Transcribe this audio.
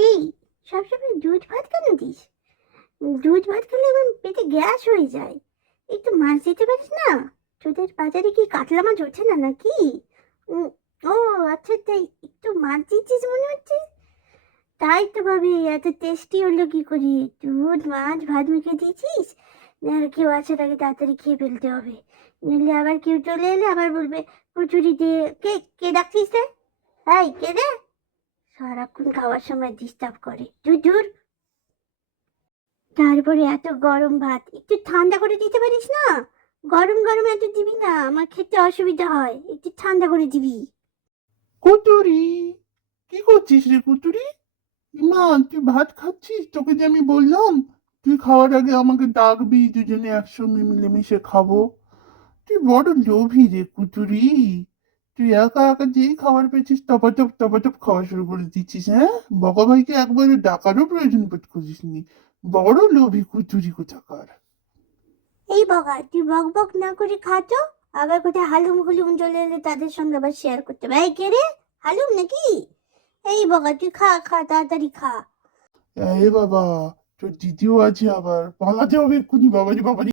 এই সবসময় দুধ ভাত কেন দিস? দুধ ভাত খেলে আমার পেটে গ্যাস হয়ে যায়। একটু মাছ দিতে পারিস না? তোদের বাজারে কি কাতলা মাছ ওঠে না নাকি? উম, ও আচ্ছা, তাই একটু মাছ দিচ্ছিস মনে হচ্ছে। তাই তো ভাবি এত টেস্টি হলো কি করি। দুধ মাছ ভাত মেখে দিয়েছিস না? আর কেউ আসার আগে তাড়াতাড়ি খেয়ে ফেলতে হবে, নইলে আবার কেউ চলে এলে আবার বলবে কচুরি দিয়ে কে কে ডাকছিস রে? এই কে রে? সারাক্ষণ খাওয়ার সময় ডিস্টার্ব করে, দূর দূর। তারপরে এত গরম ভাত, একটু ঠান্ডা করে দিতে পারিস না? গরম গরম এত দিবি না, আমার খেতে অসুবিধা হয়, একটু ঠান্ডা করে দিবি। কুতুরি, কি করছিস রে কুতুরি? মা, তুই ভাত খাচ্ছিস? তোকে যে আমি বললাম তুই খাওয়ার আগে আমাকে ডাকবি, দুজনে একসঙ্গে মিলেমিশে খাবো। তুই বড় লোভী রে কুতুরি। তুই একা একা যেই খাবার পেয়েছিস টপাটপ টপাটপ খাওয়া শুরু করে দিচ্ছিস, হ্যাঁ? বকা ভাইকে একবারে ডাকারও প্রয়োজন বোধ করিসনি। বড় লোভী কুতুরি কোথাকার। এই বগা, তুই বক বক না করে খা তো। আবার কোথায় হালুম হুলুম চলে এলে তাদের সঙ্গে আবার শেয়ার করতে হবে। এই কে রে? হালুম নাকি? এই বগা, তুই খা খা, তাড়াতাড়ি খা। এ বাবা, তোর দ্বিতীয় আছে, আবার পালাতে হবে এক্ষুনি। বাবারি বাবারি।